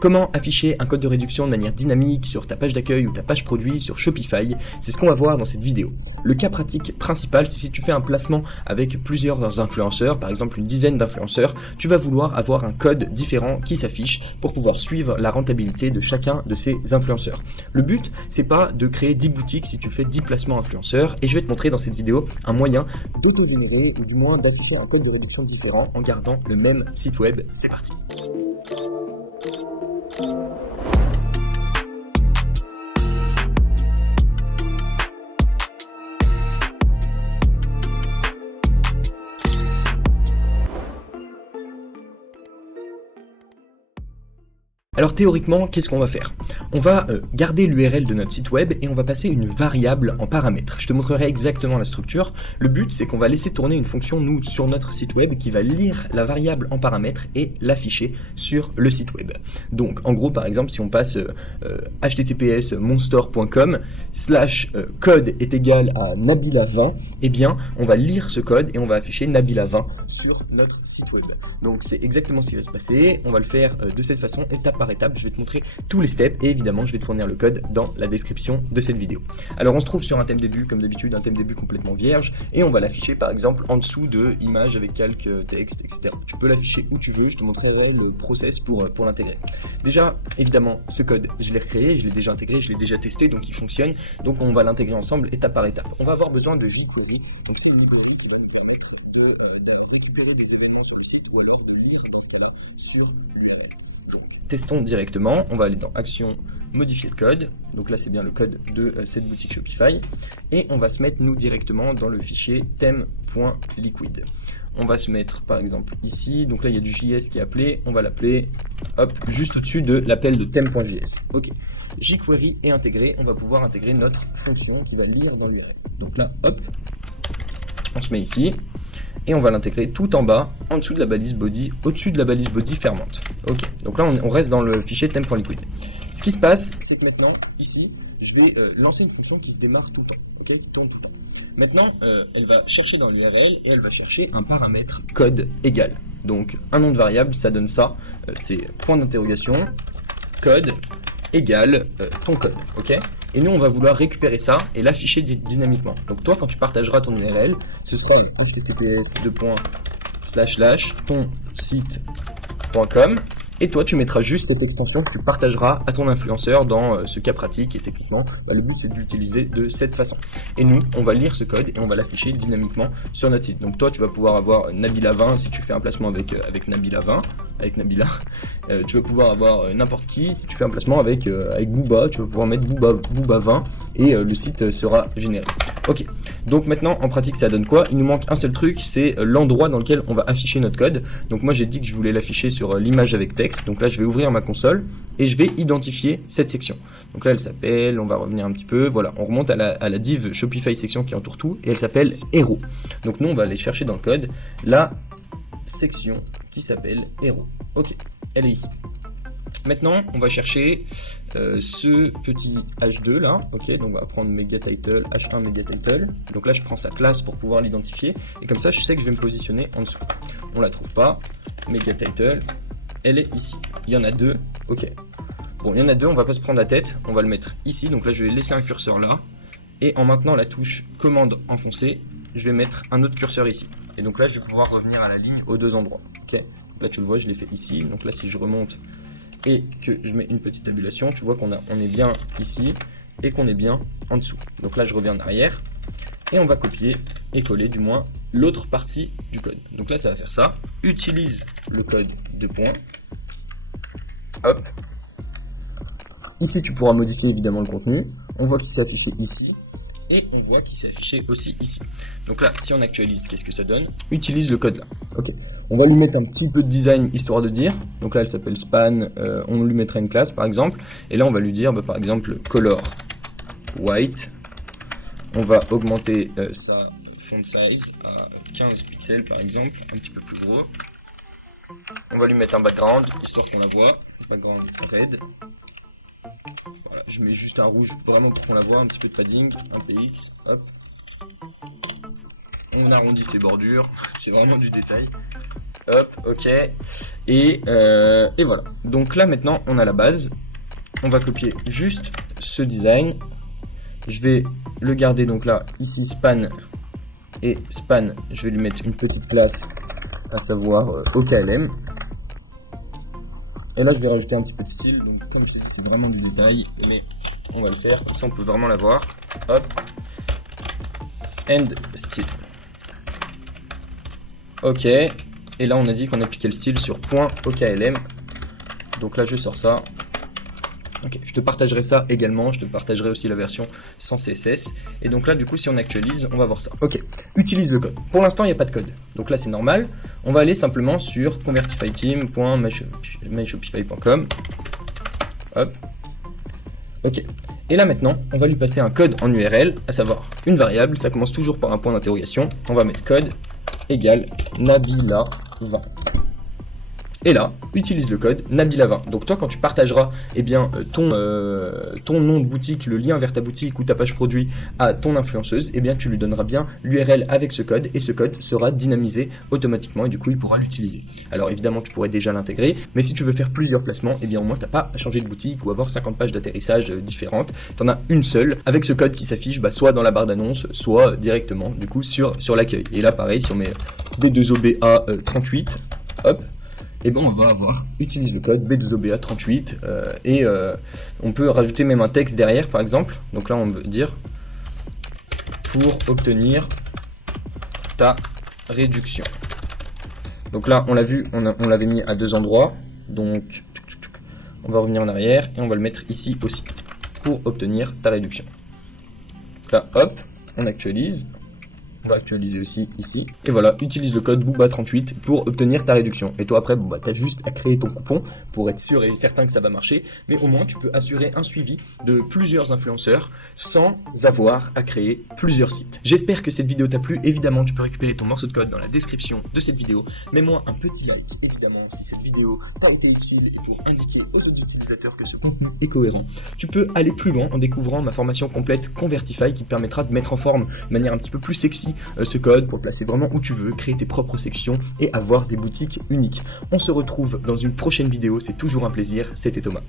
Comment afficher un code de réduction de manière dynamique sur ta page d'accueil ou ta page produit sur Shopify? C'est ce qu'on va voir dans cette vidéo. Le cas pratique principal, c'est si tu fais un placement avec plusieurs influenceurs, par exemple une dizaine d'influenceurs, tu vas vouloir avoir un code différent qui s'affiche pour pouvoir suivre la rentabilité de chacun de ces influenceurs. Le but, c'est pas de créer 10 boutiques si tu fais 10 placements influenceurs, et je vais te montrer dans cette vidéo un moyen d'autogénérer ou du moins d'afficher un code de réduction différent en gardant le même site web. C'est parti. Alors théoriquement, qu'est-ce qu'on va faire? On va garder l'URL de notre site web et on va passer une variable en paramètres. Je te montrerai exactement la structure. Le but, c'est qu'on va laisser tourner une fonction, nous, sur notre site web qui va lire la variable en paramètres et l'afficher sur le site web. Donc, en gros, par exemple, si on passe https monstore.com/code est égal à Nabila20, eh bien, on va lire ce code et on va afficher Nabila20 sur notre site web. Donc, c'est exactement ce qui va se passer. On va le faire de cette façon, étape par étape. Je vais te montrer tous les steps et évidemment je vais te fournir le code dans la description de cette vidéo. Alors on se trouve sur un thème début comme d'habitude, un thème début complètement vierge et on va l'afficher par exemple en dessous de images avec calque, texte, etc. Tu peux l'afficher où tu veux, je te montrerai le process pour l'intégrer. Déjà évidemment ce code je l'ai recréé, je l'ai déjà intégré, je l'ai déjà testé donc il fonctionne, donc on va l'intégrer ensemble étape par étape. On va avoir besoin de jQuery, donc jQuery qui va nous permettre de récupérer des événements sur le site ou alors de lire sur l'URL. Testons directement, on va aller dans Action, modifier le code, donc là c'est bien le code de cette boutique Shopify, et on va se mettre nous directement dans le fichier theme.liquid. On va se mettre par exemple ici, donc là il y a du JS qui est appelé, on va l'appeler, hop, juste au-dessus de l'appel de theme.js. Ok, jQuery est intégré, on va pouvoir intégrer notre fonction qui va lire dans l'URL. Donc là, hop, on se met ici, et on va l'intégrer tout en bas, en dessous de la balise body, au-dessus de la balise body fermante. Ok, donc là on reste dans le fichier theme.liquid. Ce qui se passe, c'est que maintenant, ici, je vais lancer une fonction qui se démarre tout le temps, ok, qui tourne tout le temps. Maintenant, elle va chercher dans l'URL et elle va chercher un paramètre code égal. Donc un nom de variable, ça donne ça, c'est point d'interrogation, code égale ton code, ok? Et nous on va vouloir récupérer ça et l'afficher dynamiquement. Donc toi quand tu partageras ton URL, ce sera https://tonsite.com et toi tu mettras juste cette extension que tu partageras à ton influenceur dans ce cas pratique et techniquement le but c'est de l'utiliser de cette façon. Et nous on va lire ce code et on va l'afficher dynamiquement sur notre site. Donc toi tu vas pouvoir avoir Nabila20 si tu fais un placement avec Nabila20, avec Nabila. Tu vas pouvoir avoir n'importe qui, si tu fais un placement avec Booba, tu vas pouvoir mettre Booba20 et le site sera généré. Ok, donc maintenant en pratique ça donne quoi? Il nous manque un seul truc, c'est l'endroit dans lequel on va afficher notre code. Donc moi j'ai dit que je voulais l'afficher sur l'image avec texte, donc là je vais ouvrir ma console et je vais identifier cette section. Donc là elle s'appelle, on va revenir un petit peu, voilà, on remonte à la div Shopify section qui entoure tout et elle s'appelle Hero. Donc nous on va aller chercher dans le code la section qui s'appelle Hero. Ok, elle est ici. Maintenant, on va chercher ce petit H2 là, ok, donc on va prendre megatitle, H1 megatitle, donc là je prends sa classe pour pouvoir l'identifier, et comme ça je sais que je vais me positionner en dessous. On la trouve pas, megatitle, elle est ici, il y en a deux, ok. Bon, il y en a deux, on va pas se prendre la tête, on va le mettre ici, donc là je vais laisser un curseur là, et en maintenant la touche commande enfoncée, je vais mettre un autre curseur ici. Et donc là je vais pouvoir revenir à la ligne aux deux endroits, ok. Là tu le vois, je l'ai fait ici, donc là si je remonte et que je mets une petite tabulation, tu vois qu'on est bien ici et qu'on est bien en dessous. Donc là je reviens en arrière et on va copier et coller du moins l'autre partie du code. Donc là ça va faire ça, utilise le code de points, hop, ici tu pourras modifier évidemment le contenu, on voit qu'il s'est affiché ici et on voit qu'il s'est affiché aussi ici. Donc là si on actualise, qu'est-ce que ça donne? Utilise le code là, ok. On va lui mettre un petit peu de design histoire de dire. Donc là, elle s'appelle span. On lui mettra une classe par exemple. Et là, on va lui dire par exemple color white. On va augmenter sa font size à 15 pixels par exemple, un petit peu plus gros. On va lui mettre un background histoire qu'on la voit. Background red. Voilà, je mets juste un rouge vraiment pour qu'on la voit. Un petit peu de padding, un px. Hop. On arrondit ses bordures. C'est vraiment du détail. hop, ok, et voilà. Donc là maintenant on a la base, on va copier juste ce design, je vais le garder donc là, ici span, et span, je vais lui mettre une petite classe, à savoir OKLM. Et là je vais rajouter un petit peu de style, donc comme je t'ai dit c'est vraiment du détail, mais on va le faire, comme ça on peut vraiment l'avoir, hop, end style. Ok, et là on a dit qu'on appliquait le style sur .oklm, donc là je sors ça. Ok, je te partagerai ça également, je te partagerai aussi la version sans CSS. Et donc là du coup si on actualise, on va voir ça. Ok, utilise le code. Pour l'instant il n'y a pas de code, donc là c'est normal. On va aller simplement sur convertifyteam.myshopify.com. Hop. Ok, et là maintenant on va lui passer un code en URL, à savoir une variable, ça commence toujours par un point d'interrogation. On va mettre code égale Nabila 20. Et là, utilise le code Nabila20. Donc toi, quand tu partageras eh bien, ton nom de boutique, le lien vers ta boutique ou ta page produit à ton influenceuse, eh bien, tu lui donneras bien l'URL avec ce code et ce code sera dynamisé automatiquement et du coup, il pourra l'utiliser. Alors évidemment, tu pourrais déjà l'intégrer, mais si tu veux faire plusieurs placements, eh bien, au moins, tu n'as pas à changer de boutique ou avoir 50 pages d'atterrissage différentes. Tu en as une seule avec ce code qui s'affiche soit dans la barre d'annonce, soit directement du coup sur l'accueil. Et là, pareil, si on met B2OBA38, hop, et bon on va avoir utilise le code B2OBA38 et on peut rajouter même un texte derrière par exemple. Donc là on veut dire pour obtenir ta réduction. Donc là on l'a vu, on l'avait mis à deux endroits, donc on va revenir en arrière et on va le mettre ici aussi pour obtenir ta réduction. Donc là hop, on actualise. On va actualiser aussi ici. Et voilà, utilise le code BOOBA38 pour obtenir ta réduction. Et toi après, bon, bah, tu as juste à créer ton coupon pour être sûr et certain que ça va marcher. Mais au moins, tu peux assurer un suivi de plusieurs influenceurs sans avoir à créer plusieurs sites. J'espère que cette vidéo t'a plu. Évidemment, tu peux récupérer ton morceau de code dans la description de cette vidéo. Mets-moi un petit like, évidemment, si cette vidéo t'a été utile et pour indiquer aux autres utilisateurs que ce contenu est cohérent. Tu peux aller plus loin en découvrant ma formation complète Convertify qui te permettra de mettre en forme de manière un petit peu plus sexy ce code pour le placer vraiment où tu veux, créer tes propres sections et avoir des boutiques uniques. On se retrouve dans une prochaine vidéo, c'est toujours un plaisir, c'était Thomas.